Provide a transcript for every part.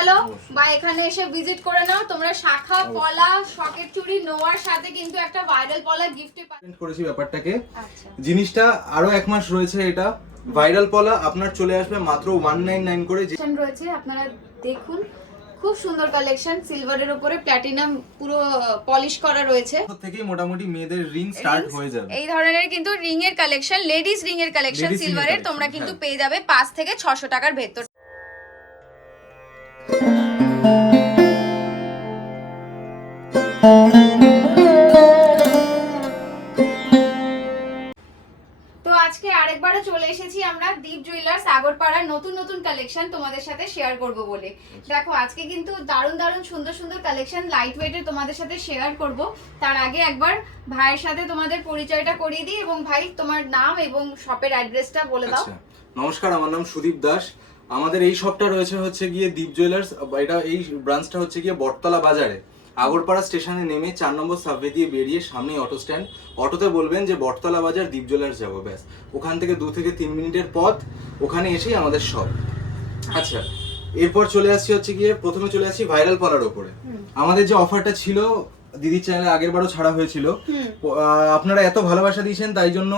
ফেলো বা এখানে এসে ভিজিট করে নাও। তোমরা শাখা পলা সকেট চুড়ি নোয়ার সাথে কিন্তু একটা ভাইরাল পলা গিফটে করেছি ব্যাপারটাকে। আচ্ছা জিনিসটা আরো 1 মাস রয়েছে। এটা ভাইরাল পলা আপনার চলে আসবে মাত্র 199 করে। রয়েছে আপনারা দেখুন, খুব সুন্দর কালেকশন। সিলভারের উপরে প্ল্যাটিনাম পুরো পলিশ করা রয়েছে। থেকেই মোটামুটি মেয়েদের রিং স্টার্ট হয়ে যাবে। এই ধরনের কিন্তু রিং এর কালেকশন, লেডিস রিং এর কালেকশন সিলভারের তোমরা কিন্তু পেয়ে যাবে 5 থেকে 600 টাকার ভেতর। তো আজকে আরেকবারও চলে এসেছি আমরা দীপ জুয়েলার্স আগরপাড়ার নতুন নতুন কালেকশন তোমাদের সাথে শেয়ার করব বলে। দেখো আজকে কিন্তু দারুণ দারুণ সুন্দর সুন্দর কালেকশন লাইট ওয়েটের তোমাদের সাথে শেয়ার করব। তার আগে একবার ভাইয়ের সাথে তোমাদের পরিচয়টা করিয়ে দিই, এবং ভাই তোমার নাম এবং শপের অ্যাড্রেসটা বলে দাও। নমস্কার, আমার নাম সুদীপ দাস। আমাদের এই শপটা রয়েছে হচ্ছে গিয়ে দীপ জুয়েলার্স। এটা এই ব্রাঞ্চটা হচ্ছে গিয়ে বটতলা বাজারে, আগরপাড়া স্টেশনে নেমে 4 নম্বর সাবওয়ে দিয়ে বেরিয়ে সামনেই অটো স্ট্যান্ড। অটোতে বলবেন যে বটতলা বাজার দীপ জুয়েলার্স যাবো, ব্যাস। ওখান থেকে 2 থেকে 3 মিনিটের পথ, ওখানে এসেই আমাদের শপ। আচ্ছা, এরপর চলে আসছি হচ্ছে গিয়ে প্রথমে চলে আসছি ভাইরাল পলার ওপরে। আমাদের যে অফারটা ছিল দিদির চ্যানেলে আগের বারও ছাড়া হয়েছিল, আপনারা এত ভালোবাসা দিয়েছেন তাই জন্য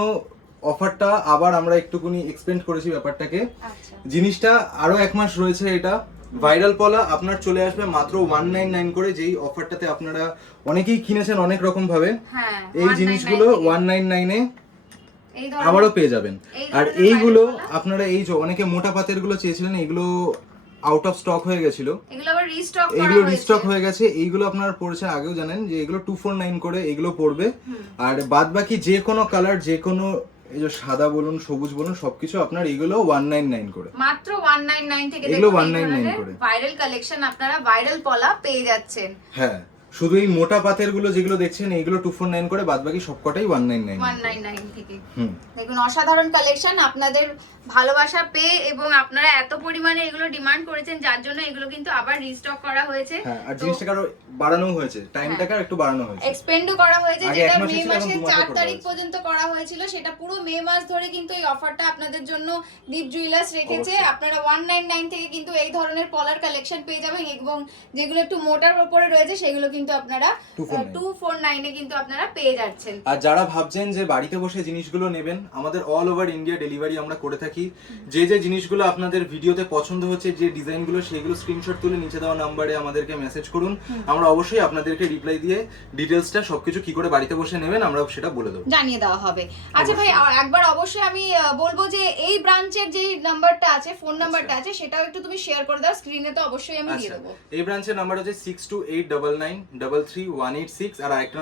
অফারটা আবার আমরা একটুখানি এক্সপেন্ড করেছি ব্যাপারটাকে। জিনিসটা আরো 1 মাস রয়েছে। এটা ভাইরাল পলা আপনার চলে আসবে মাত্র 199 করে, যেই অফারটাতে আপনারা অনেকেই কিনেছেন অনেক রকম ভাবে। এই জিনিসগুলো 199 এ আবারও পেয়ে যাবেন। আর এইগুলো আপনারা এই যে অনেকে মোটা পাতের গুলো চেয়েছিলেন, এইগুলো আউট অফ স্টক হয়ে গেছিল, এগুলো রিস্টক হয়ে গেছে। এইগুলো আপনারা পড়েছেন, আগেও জানেন যে এগুলো 249 করে এগুলো পড়বে। আর বাদ বাকি যে কোনো কালার, যে কোনো এই যে সাদা বলুন সবুজ বলুন সবকিছু আপনার এগুলো 199 করে, মাত্র 199 থেকে এগুলো 199 করে ভাইরাল কালেকশন আপনারা ভাইরাল পলা পেয়ে যাচ্ছেন। হ্যাঁ, শুধু এই মোটা পাতের গুলো যেগুলো দেখছেন এইগুলো 249 করে, বাদ বাকি সবকটাই 199 থেকে। দেখুন অসাধারণ কালেকশন, আপনাদের ভালোবাসা পেয়ে এবং আপনারা এত পরিমাণে এগুলো ডিমান্ড করেছেন যার জন্য এগুলো কিন্তু আবার রিস্টক করা হয়েছে। হ্যাঁ, আর জিনিসটাকে আরো বাড়ানো হয়েছে, টাইমটাকে একটু বাড়ানো হয়েছে, এক্সপেন্ডও করা হয়েছে। যেটা মে মাসের 4 করা তারিখ পর্যন্ত করা হয়েছিল, সেটা পুরো মে মাস ধরে কিন্তু এই অফারটা আপনাদের জন্য দীপ জুয়েলার্স রেখেছে। আপনারা 199 থেকে কিন্তু এই ধরনের পলার কালেকশন পেয়ে যাবেন, এবং যেগুলো একটু মোটার উপরে রয়েছে সেগুলো কিন্তু আপনারা 249 এ কিন্তু আপনারা পেয়ে যাচ্ছেন। আর যারা ভাবছেন যে বাড়িতে বসে জিনিসগুলো নেবেন, আমাদের অল ওভার ইন্ডিয়া ডেলিভারি আমরা করে থাকি। যে যে জিনিসগুলো আপনাদের ভিডিওতে পছন্দ হচ্ছে, যে ডিজাইনগুলো, সেইগুলো স্ক্রিনশট তুলে নিচে দেওয়া নাম্বারে আমাদেরকে মেসেজ করুন। আমরা অবশ্যই আপনাদেরকে রিপ্লাই দিয়ে ডিটেইলসটা সবকিছু কি করে বাড়িতে বসে নেবেন আমরা সেটা বলে দেব, জানিয়ে দেওয়া হবে। আচ্ছা ভাই, একবার অবশ্যই আমি বলবো যে এই ব্রাঞ্চের যে নাম্বারটা আছে, ফোন নাম্বারটা আছে, সেটাও একটু তুমি শেয়ার করে দাও স্ক্রিনে, তো অবশ্যই আমি দিয়ে দেব। এই ব্রাঞ্চের নাম্বার হচ্ছে 6289933186, আর আরেকটা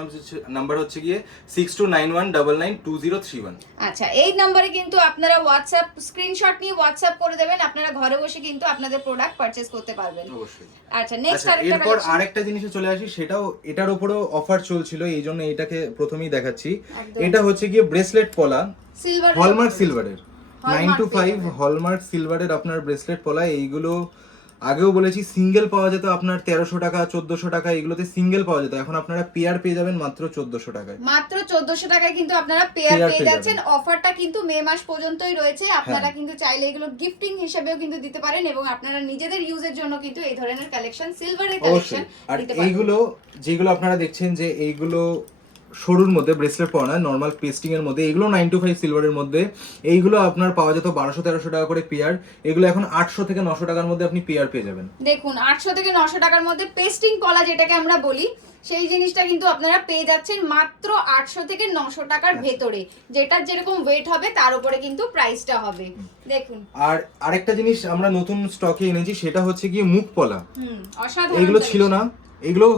নাম্বার হচ্ছে গিয়ে 6291992031। আচ্ছা, এই নম্বরে কিন্তু আপনারা হোয়াটসঅ্যাপ স্ক্রিনশট নিয়ে হোয়াটসঅ্যাপ করে দেবেন, আপনারা ঘরে বসে কিন্তু আপনাদের প্রোডাক্ট পারচেজ করতে পারবেন। অবশ্যই। আচ্ছা, নেক্সট এরপর আরেকটা জিনিসে চলে আসি, সেটাও এটার উপরেও অফার চলছিল, এই জন্য এটাকে প্রথমেই দেখাচ্ছি। এটা হচ্ছে গিয়ে ব্রেসলেট পলা, সিলভার, হলমার্ক সিলভারের 925 হলমার্ক সিলভারের আপনার ব্রেসলেট পলা। এইগুলো আগেও বলেছি সিঙ্গেল পাওয়া যেত আপনার 1300 টাকা 1400 টাকা, এগুলোতে সিঙ্গেল পাওয়া যেত। এখন আপনারা পেয়ার পেয়ে যাবেন মাত্র 1400 টাকায়। মাত্র 1400 টাকায় কিন্তু আপনারা পেয়ার পেয়ে যাচ্ছেন। অফারটা কিন্তু মে মাস পর্যন্তই রয়েছে। আপনারা কিন্তু চাইলে এগুলো গিফটিং হিসেবেও কিন্তু দিতে পারেন, এবং আপনারা নিজেদের ইউজের জন্য কিন্তু এই ধরনের কালেকশন, সিলভারের কালেকশন দিতে পারেন। আর এইগুলো যেগুলো আপনারা দেখছেন যে এইগুলো সরুর মধ্যে ব্রেসলেট পাওয়া না, নর্মাল পেস্টিং এর মধ্যে, এগুলো 925 সিলভারের মধ্যে। এইগুলো আপনার পাওয়া যেত 1200-1300 টাকা করে পেয়ার, এগুলো এখন 800 থেকে 900 টাকার মধ্যে আপনি পেয়ার পেয়ে যাবেন। দেখুন 800 থেকে 900 টাকার মধ্যে পেস্টিং পলা যেটাকে আমরা বলি, সেই জিনিসটা কিন্তু আপনারা পেয়ে যাচ্ছেন মাত্র 800 থেকে 900 টাকার ভেতরে। যেটার যেরকম ওয়েট হবে তার উপরে কিন্তু প্রাইসটা হবে। দেখুন, আর আরেকটা জিনিস আমরা নতুন স্টকে এনেছি, সেটা হচ্ছে গিয়ে মুখ পলা। অসাধারণ, এগুলো ছিল না, এগুলো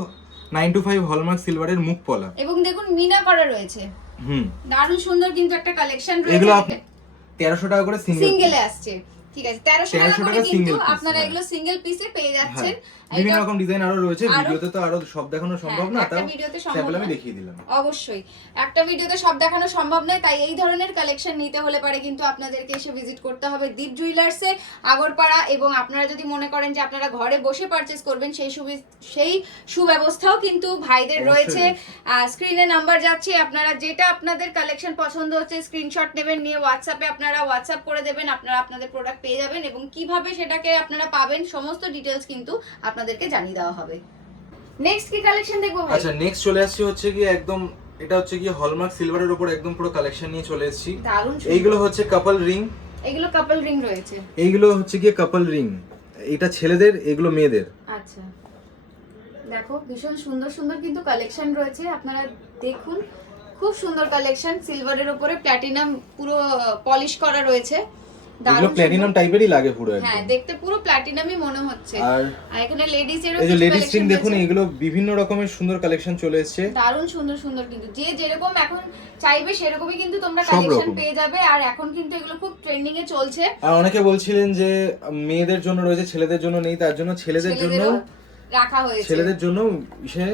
925 হলমার্ক সিলভারের মুখ পলা, এবং দেখুন মিনা করা রয়েছে। দারুণ সুন্দর কিন্তু একটা কালেকশন রয়েছে। এগুলো 1300 টাকা করে সিঙ্গেলে আসছে। ঠিক আছে, 1300 টাকা করে কিন্তু আপনারা এগুলো সিঙ্গেল পিসে পেয়ে যাচ্ছেন। বিভিন্ন রকম ডিজাইন আরো রয়েছে, ভিডিওতে তো আরো সব দেখানো সম্ভব না, তাও ভিডিওতে স্যাম্পল আমি দেখিয়ে দিলাম। অবশ্যই একটা ভিডিওতে সব দেখানো সম্ভব নয়, তাই এই ধরনের কালেকশন নিতে হলে পারে কিন্তু আপনাদেরকে এসে ভিজিট করতে হবে দীপ জুয়েলার্সে আগরপাড়া। এবং আপনারা যদি মনে করেন যে আপনারা ঘরে বসে পারচেজ করবেন, সেই সুব্যবস্থাও কিন্তু ভাইদের রয়েছে। স্ক্রিনে নাম্বার যাচ্ছে, আপনারা যেটা আপনাদের কালেকশন পছন্দ হচ্ছে স্ক্রিনশট নেবেন, নিয়ে হোয়াটসঅ্যাপে আপনারা হোয়াটসঅ্যাপ করে দেবেন, আপনারা আপনাদের প্রোডাক্ট পেয়ে যাবেন এবং কিভাবে সেটাকে আপনারা পাবেন সমস্ত ডিটেলস কিন্তু আপনাদেরকে জানিয়ে দেওয়া হবে। নেক্সট কি কালেকশন দেখবো ভাই? আচ্ছা নেক্সট চলে আসছি হচ্ছে গিয়ে একদম, এটা হচ্ছে গিয়ে হলমার্ক সিলভারের উপর একদম পুরো কালেকশন নিয়ে চলে এসেছি। দারুণ সুন্দর। এইগুলো হচ্ছে কাপল রিং, এগুলো কাপল রিং রয়েছে। এইগুলো হচ্ছে গিয়ে কাপল রিং, এটা ছেলেদের, এগুলো মেয়েদের। আচ্ছা দেখো ভীষণ সুন্দর সুন্দর কিন্তু কালেকশন রয়েছে, আপনারা দেখুন খুব সুন্দর কালেকশন। সিলভারের উপরে প্ল্যাটিনাম পুরো পলিশ করা রয়েছে, এগুলো প্ল্যাটিনাম টাইপেরই লাগে পুরো একদম। হ্যাঁ দেখতে পুরো প্ল্যাটিনামই মনে হচ্ছে। আর এখানে লেডিস এর এই যে লেডিস রিং দেখুন, এগুলো বিভিন্ন রকমের সুন্দর কালেকশন চলে এসেছে, দারুণ সুন্দর সুন্দর কিন্তু যে যেরকম এখন চাইবে সেরকমই কিন্তু তোমরা সব কালেকশন রকম পেয়ে যাবে। আর এখন কিন্তু এগুলো খুব ট্রেন্ডিং এ চলছে। আর অনেকে বলছিলেন যে মেয়েদের জন্য রয়েছে ছেলেদের জন্য নেই, তার জন্য ছেলেদের জন্য রাখা হয়েছে। ছেলেদের জন্য সে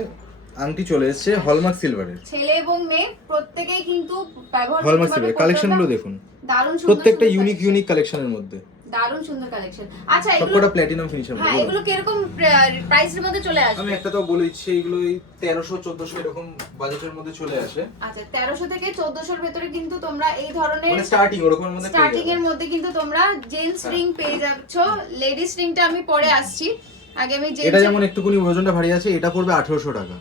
আংটি চলে এসেছে হলমার্ক সিলভারের। ছেলে এবং মেয়ে প্রত্যেকেই কিন্তু ব্যবহার করতে হলমার্ক পারবে। সিলভার কালেকশনগুলো দেখুন, দারুণ সুন্দর প্রত্যেকটা সুন্দর ইউনিক collection। ইউনিক কালেকশনের মধ্যে, দারুণ সুন্দর কালেকশন। আচ্ছা এগুলো সবকটা প্ল্যাটিনাম ফিনিশের হ্যাঁ মধ্যে। এগুলো কিরকম প্রাইসের মধ্যে চলে আসবে? আমি একটা তো বলে দিচ্ছি, এগুলো এই 1300-1400 এরকম বাজেটের মধ্যে চলে আসে। আচ্ছা 1300 থেকে 1400 এর ভিতরে কিন্তু তোমরা এই ধরনের মানে স্টার্টিং ওরকমের মধ্যে পেয়ে স্টার্টিং এর যাবেন। মধ্যে কিন্তু তোমরা জেন্টস রিং পেয়ে যাচ্ছ। লেডিস রিংটা আমি পরে আসছি, আগে আমি এটা জেন্টস যেমন একটুখানি ওজনটা ভারী আছে, এটা পড়বে 1800 টাকা।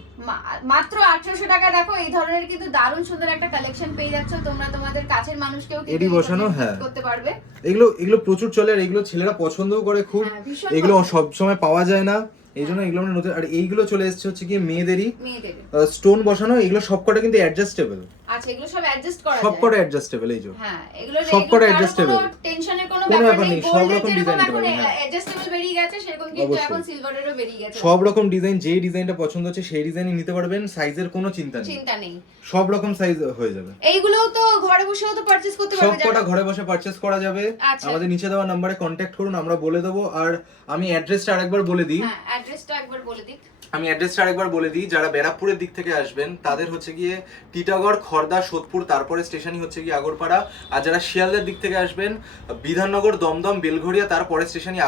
মাত্র 1800 টাকা। দেখো এই ধরনের কিন্তু দারুণ সুন্দর একটা কালেকশন পেয়ে যাচ্ছ তোমরা, তোমাদের কাছের মানুষকেও কিন্তু এডি বসানো, হ্যাঁ করতে পারবে। এগুলো প্রচুর চলে, আর এগুলো ছেলেরা পছন্দও করে খুব। হ্যাঁ, ভীষণ এগুলো পছন্দ। সব সময় পাওয়া যায় না, এই জন্য এগুলো আমরা নতুন। আর এইগুলো চলে এসেছে হচ্ছে কি মেয়েদেরই মেয়েদের। স্টোন বসানো, এগুলো সবকটা কিন্তু অ্যাডজাস্টেবল। আচ্ছা এগুলো সব অ্যাডজাস্ট করা যায়। সবকটা অ্যাডজাস্টেবল, এই যে হ্যাঁ এগুলো সবকটা adjustable। টেনশনের কোনো কোনো ব্যাপার ব্যাপার নেই। নেই, সব গোল্ডের রকম যেরকম ডিজাইন এখন করবেন, হ্যাঁ। অ্যাডজাস্টেবল বেরিয়ে গেছে সেরকম কিন্তু অবশ্যই। এখন সিলভারেরও বেরিয়ে গেছে। সব রকম ডিজাইন, যেই ডিজাইনটা পছন্দ হচ্ছে সেই ডিজাইনই নিতে পারবেন, সাইজের কোনো চিন্তা নেই, চিন্তা নেই, সব রকম সাইজ হয়ে যাবে। এইগুলো তো ঘরে বসেও তো পারচেজ করতে পারবে। সবকটা ঘরে বসে পারচেজ করা যাবে। আচ্ছা। আমাদের নিচে দেওয়া নম্বরে কন্ট্যাক্ট করুন, আমরা বলে দেবো। আর আমি অ্যাড্রেসটা আরেকবার বলে দিই, হ্যাঁ অ্যাড্রেসটা একবার বলে দিক। যারা ব্যারাকপুরের দিক থেকে আসবেন তাদের হচ্ছে গিয়ে টিটাগড়, খড়দা, সোদপুর, তারপরে স্টেশনই হচ্ছে গিয়ে আগরপাড়া। আর যারা শিয়ালদার দিক থেকে আসবেন বিধাননগর, দমদম, বেলঘরিয়া, তারপরে স্টেশনই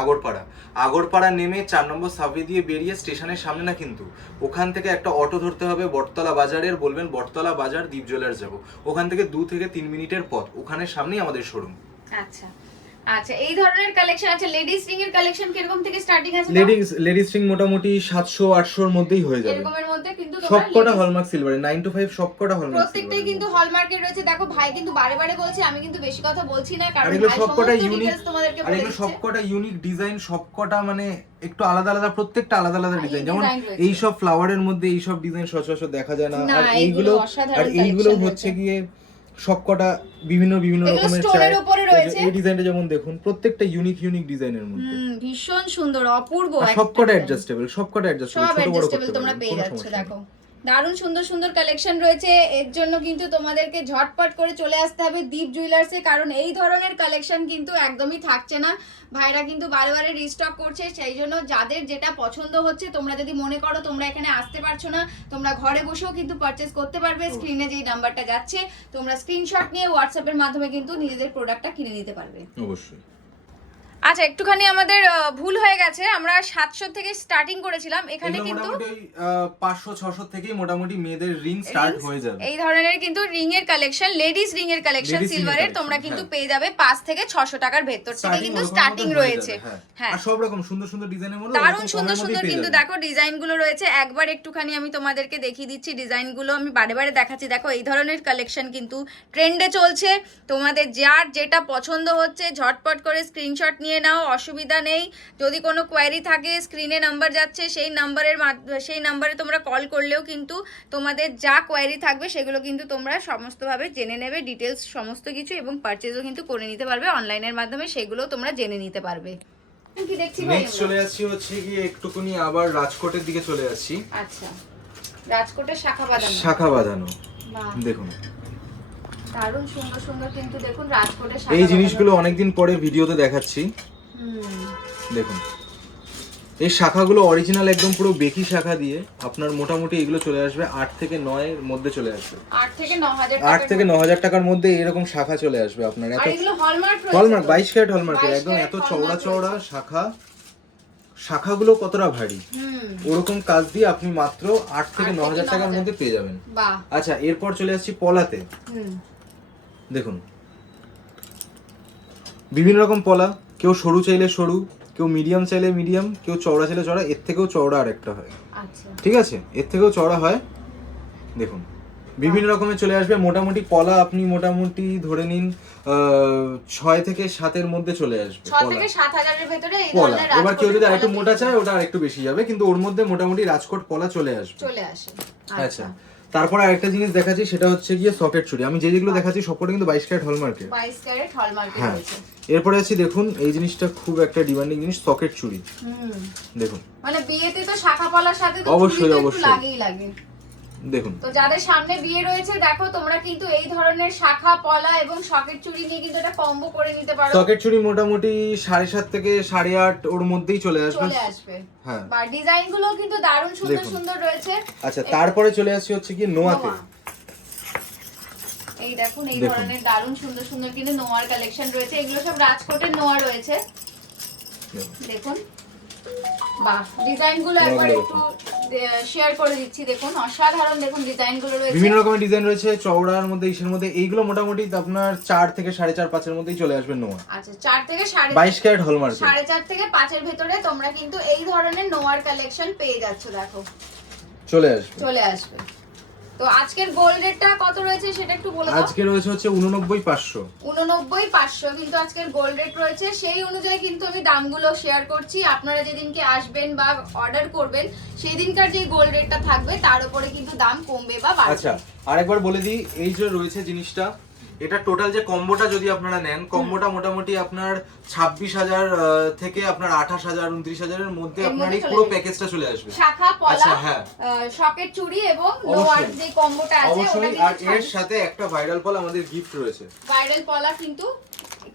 আগরপাড়া নেমে 4 নম্বর সাবওয়ে দিয়ে বেরিয়ে স্টেশনের সামনে না কিন্তু, ওখান থেকে একটা অটো ধরতে হবে বটতলা বাজারের, বলবেন বটতলা বাজার দীপ জুয়েলার্স যাবো, ওখান থেকে 2 থেকে 3 মিনিটের পথ, ওখানের সামনেই আমাদের শোরুম। আচ্ছা আচ্ছা এই ধরনের কালেকশন আছে। লেডিস রিং এর কালেকশন কিরকম থেকে স্টার্টিং আছে? লেডিস রিং মোটামুটি 700-800 এর মধ্যেই হয়ে যাবে। এরকমের মধ্যে কিন্তু তোমরা সবকটা হলমার্ক সিলভার, 9 to 5 সবকটা হলমার্ক প্রত্যেকটাই কিন্তু হলমার্কের রয়েছে। দেখো ভাই কিন্তু বারে বারে বলছে, আমি কিন্তু বেশি কথা বলছি না কারণ এগুলো ভাই সবকটা সমস্ত ইউনিক, ডিটেইলস তোমাদেরকে আর বলে এগুলো দিচ্ছে। সবকটা ইউনিক ডিজাইন, সবকটা মানে একটু আলাদা আলাদা, প্রত্যেকটা আলাদা আলাদা হ্যাঁ, ডিজাইন। এই যেমন design রয়েছে। এই সব ফ্লাওয়ারের মধ্যে এই সব ডিজাইন সচরাচর দেখা যায় না। না, আর এইগুলো এইগুলো অসাধারণ এইগুলো collection হচ্ছে রয়েছে। গিয়ে সবকটা বিভিন্ন বিভিন্ন এগুলো রকমের stone এর উপরে রয়েছে। এই ডিজাইনটা যেমন দেখুন, প্রত্যেকটা ইউনিক ইউনিক ডিজাইনের মধ্যে। ভীষণ সুন্দর অপূর্ব আর একটা সবকটা design। অ্যাডজাস্টেবল, সবকটা অ্যাডজাস্টেবল, সব ছোট বড় অ্যাডজাস্টেবল করতে তোমরা পারবেন, পেয়ে কোনো যাচ্ছ। সমস্যা নেই। দেখো দারুণ সুন্দর সুন্দর কালেকশন রয়েছে, এর জন্য কিন্তু তোমাদেরকে ঝটপট করে চলে আসতে হবে দীপ জুয়েলার্সে, কারণ এই ধরনের কালেকশন কিন্তু একদমই থাকছে না। ভাইরা কিন্তু বারে বারে রিস্টক করছে, সেই জন্য যাদের যেটা পছন্দ হচ্ছে, তোমরা যদি মনে করো তোমরা এখানে আসতে পারছো না, তোমরা ঘরে বসেও কিন্তু পারচেজ করতে পারবে। স্ক্রিনে যেই নাম্বারটা যাচ্ছে তোমরা স্ক্রিনশট নিয়ে হোয়াটসঅ্যাপের মাধ্যমে কিন্তু নিজেদের প্রোডাক্টটা কিনে নিতে পারবে। অবশ্যই। আচ্ছা একটুখানি আমাদের ভুল হয়ে গেছে, আমরা 700 থেকে স্টার্টিং করেছিলাম, এখানে এগুলো কিন্তু মোটামুটি 500-600 থেকেই মোটামুটি মেয়েদের রিং স্টার্ট হয়ে যাবে। এই ধরনের কিন্তু রিং এর কালেকশন, লেডিস রিং এর কালেকশন Ladies ring এর সিলভারের collection, তোমরা কিন্তু হ্যাঁ। পেয়ে যাবে 5 থেকে 600 টাকার ভেতর থেকে কিন্তু স্টার্টিং রয়েছে। হ্যাঁ আর সব রকম সুন্দর সুন্দর ডিজাইনের মধ্যে দারুণ সুন্দর সুন্দর কিন্তু দেখো ডিজাইন গুলো রয়েছে। একবার একটুখানি আমি তোমাদেরকে দেখিয়ে দিচ্ছি ডিজাইন গুলো, আমি বারে বারে দেখাচ্ছি। দেখো এই ধরনের কালেকশন কিন্তু ট্রেন্ডে চলছে, তোমাদের যার যেটা পছন্দ হচ্ছে ঝটপট করে স্ক্রিনশট নিয়ে নাও, অসুবিধা নেই। যদি কোনো কোয়ারি থাকে স্ক্রিনে নাম্বার যাচ্ছে, সেই নাম্বারে তোমরা কল করলেও কিন্তু তোমাদের যা কোয়ারি থাকবে সেগুলো কিন্তু তোমরা সমস্তভাবে জেনে নেবে, ডিটেলস সমস্ত কিছু, এবং পারচেজও কিন্তু করে নিতে পারবে অনলাইনের মাধ্যমে, সেগুলো তোমরা জেনে নিতে পারবে। কি দেখছি ভাই নেক্সট চলে আসছি হচ্ছে গিয়ে একটুকুনি আবার রাজকোটের দিকে চলে আসছি। আচ্ছা রাজকোটের শাখা বাঁধানো, শাখা বাঁধানো বাহ দেখুন, দারুণ সুন্দর সুন্দর কিন্তু দেখুন রাজকোটের শাখা এই বাঁধানো। জিনিসগুলো অনেকদিন পরে ভিডিওতে দেখাচ্ছি। দেখুন এই শাখাগুলো অরিজিনাল একদম পুরো বেকি শাখা দিয়ে আপনার মোটামুটি এগুলো চলে আসবে 8 থেকে 9 এর মধ্যে চলে আসবে। 8 থেকে 9000 8 থেকে 9000 টাকার মধ্যে এরকম শাখা চলে আসবে আপনার। আর এত এগুলো হলমার্ক রয়েছে, হলমার্ক 22 ক্যারেট হলমার্কের 22 একদম এত ক্যারেট চওড়া hallmark চওড়া রয়েছে। শাখা, শাখাগুলো কতটা ভারী, ওরকম কাজ দিয়ে আপনি মাত্র 8 থেকে 9000 টাকার মধ্যে পেয়ে যাবেন। বাহ আচ্ছা এরপর চলে আসছি পলাতে। দেখুন বিভিন্ন রকম পলা, কেউ সরু চাইলে সরু, কেউ মিডিয়াম চাইলে মিডিয়াম, কেউ চওড়া চাইলে চওড়া, এর থেকেও চওড়া আরেকটা হয়, আচ্ছা ঠিক আছে, এর থেকেও চওড়া হয়। দেখুন বিভিন্ন রকমের চলে আসবে। মোটামুটি পলা আপনি মোটামুটি ধরে নিন 6 থেকে 7 মধ্যে চলে আসবে 6 থেকে 7,000 এর ভিতরে এই পলা। ধরনের এবার কেউ যদি রাজকোটের আরেকটু পলা মোটা পেয়ে চায় ওটা আরেকটু বেশি যাবে, কিন্তু ওর মধ্যে মোটামুটি রাজকোট পলা চলে আসবে। চলে আসে। আচ্ছা, তারপরে আরেকটা জিনিস দেখাচ্ছি, সেটা হচ্ছে গিয়ে সকেট চুড়ি। আমি যেগুলো দেখাচ্ছি সবকটা কিন্তু 22 ক্যারেট হলমার্কের। 22 ক্যারেট হলমার্কের হ্যাঁ, রয়েছে। এরপরে আছে দেখুন এই জিনিসটা খুব একটা ডিমান্ডিং জিনিস, সকেট চুড়ি। দেখুন মানে বিয়েতে তো শাখা পলার সাথে তো অবশ্যই, চুড়ি তো একটু অবশ্যই। লাগেই লাগে। দেখুন তো যাদের সামনে বিয়ে রয়েছে দেখো তোমরা কিন্তু এই ধরনের শাখা পলা এবং সকেট চুড়ি নিয়ে কিন্তু এটা কম্বো করে নিতে পারো। সকেট চুড়ি মোটামুটি 7.5 থেকে 8.5 ওর মধ্যেই চলে আসবে। চলে আসবে। হ্যাঁ, বা ডিজাইন গুলো কিন্তু দারুণ সুন্দর দেখুন। সুন্দর রয়েছে। আচ্ছা, তারপরে চলে আসছে হচ্ছে কি নোয়াতে। নোয়া। এই দেখুন এই দেখুন। ধরনের দারুণ সুন্দর সুন্দর কিন্তু নোয়ার কালেকশন রয়েছে। এগুলো সব রাজকোটের নোয়া রয়েছে। দেখুন বাহ, ডিজাইন গুলো একবার নোয়াগুলো একটু শেয়ার করে দিচ্ছি। দেখুন অসাধারণ, দেখুন ডিজাইন গুলো রয়েছে। বিভিন্ন রকমের ডিজাইন রয়েছে, চওড়ার মধ্যে, ইসের মধ্যে। এইগুলো মোটামুটি আপনার 4 থেকে 4.5 5 মধ্যেই চলে আসবে নোয়া। আচ্ছা 4 থেকে 22 ক্যারেট হলমার্ক। 4.5 থেকে 5 এর ভিতরে তোমরা কিন্তু এই ধরনের নোয়ার কালেকশন পেয়ে যাচ্ছ। দেখো চলে আসবে। চলে আসবে। তো আজকের গোল্ড রেটটা কত রয়েছে সেটা একটু বলে দাও। আজকে রয়েছে হচ্ছে 89,500। 89,500 কিন্তু আজকের গোল্ড রেট রয়েছে। সেই অনুযায়ী কিন্তু আমি দামগুলো শেয়ার করছি। আপনারা যেদিনকে আসবেন বা অর্ডার করবেন সেই দিনকার যে গোল্ড রেটটা থাকবে তার উপরে কিন্তু দাম কমবে বা বাড়বে। আচ্ছা, আরেকবার বলে দিই, এই যে রয়েছে জিনিসটা, এটা টোটাল যে কম্বোটা যদি আপনারা নেন, কম্বোটা মোটামুটি আপনার 26,000 থেকে আপনার 28,000 29,000 এর মধ্যে এর আপনার মধ্যে এই চলে পুরো যাবে। প্যাকেজটা চলে আসবে। শাখা পলা, আচ্ছা, হ্যাঁ, সকেট চুড়ি এবং লোয়ার অবশ্যই। যে কম্বোটা আছে ওটা অবশ্যই। আর কিন্তু এর সাথে একটা ভাইরাল পল আমাদের গিফট রয়েছে। ভাইরাল পলা কিন্তু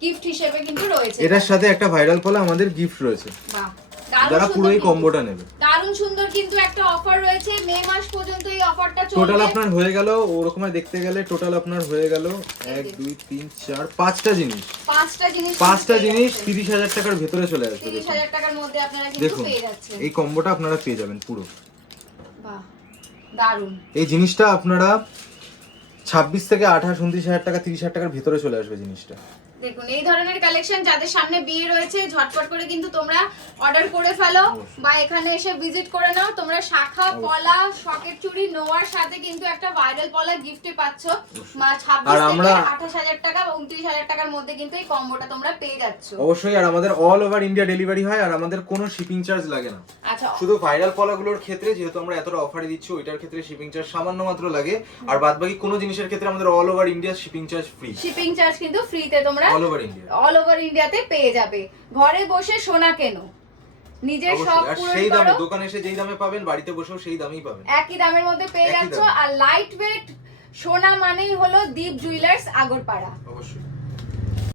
গিফট হিসেবে কিন্তু রয়েছে। এটার সাথে একটা ভাইরাল পল আমাদের গিফট রয়েছে, বাহ, দারুণ যারা পুরো সুন্দর এই কিন্তু। কম্বোটা নেবে। দারুণ সুন্দর কিন্তু একটা অফার রয়েছে। মে মাস পর্যন্ত এই অফারটা টোটাল চলবে। আপনার হয়ে গেল ওরকম দেখতে গেলে টোটাল আপনার হয়ে গেল 1 2 3 4 5টা জিনিস। 5টা জিনিস 5টা জিনিস 30,000 টাকার ভেতরে চলে আসবে। 30,000 টাকার মধ্যে আপনারা কিন্তু দেখুন পেয়ে যাচ্ছেন। এই কম্বোটা আপনারা পেয়ে যাবেন পুরো। বাহ, দারুণ। এই জিনিসটা আপনারা 26 থেকে 28 29,000 টাকা 30,000 টাকার ভিতরে চলে আসবে জিনিসটা। দেখুন এই ধরনের কালেকশন যাদের সামনে বিয়ে রয়েছে ঝটপট করে কিন্তু তোমরা অর্ডার করে ফেলো বা এখানে এসে ভিজিট করে নাও। তোমরা শাখা পলা সকেট চুড়ি নোয়ার সাথে কিন্তু একটা ভাইরাল পলা গিফটে পাচ্ছ। 26 আর থেকে আমরা 28,000 টাকা বা 29,000 টাকার মধ্যে কিন্তু এই কম্বোটা তোমরা পেয়ে যাচ্ছ। অবশ্যই। আর আমাদের অল ওভার ইন্ডিয়া ডেলিভারি হয়, আর আমাদের কোনো শিপিং চার্জ লাগে না। আচ্ছা, শুধু ভাইরাল পলাগুলোর ক্ষেত্রে যেহেতু আমরা এতটা অফারে দিচ্ছি, ওইটার ক্ষেত্রে শিপিং চার্জ সামান্য মাত্র লাগে। আর বাদবাকি কোনো জিনিসের ক্ষেত্রে আমাদের all over India shipping charge free. Shipping charge কিন্তু ফ্রিতে তোমরা all over India all over ইন্ডিয়াতে পেয়ে যাবে। ঘরে বসে সোনা কেনো, নিজের শখ আর পূরণ সেই দামে করো। দোকানে এসে যেই দামে পাবেন বাড়িতে বসেও সেই দামেই পাবেন। একই দামের মধ্যে পেয়ে একই যাচ্ছ। দামে। আর লাইট ওয়েট সোনা মানেই হলো দীপ জুয়েলার্স আগরপাড়া। অবশ্যই।